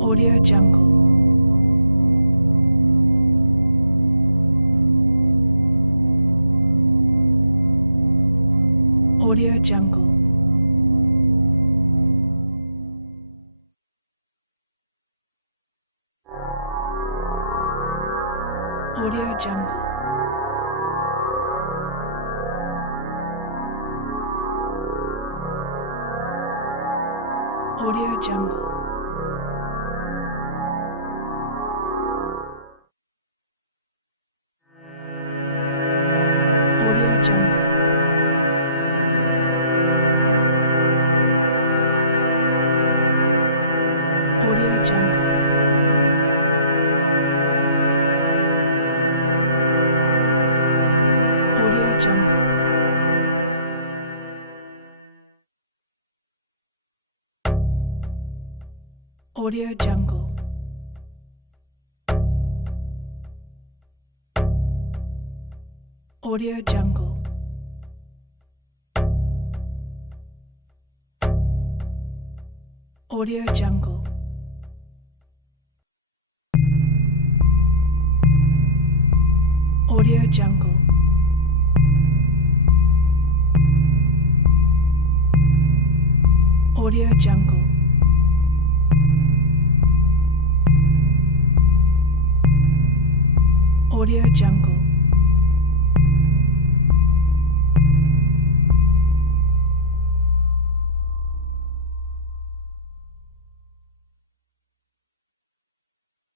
Audio Jungle. Audio Jungle. Audio Jungle. Audio Jungle. Audio Jungle. Audio Jungle. Audio Jungle. Audio Jungle. Audio Jungle. Audio Jungle. Audio Jungle. Audio Jungle. Audio Jungle.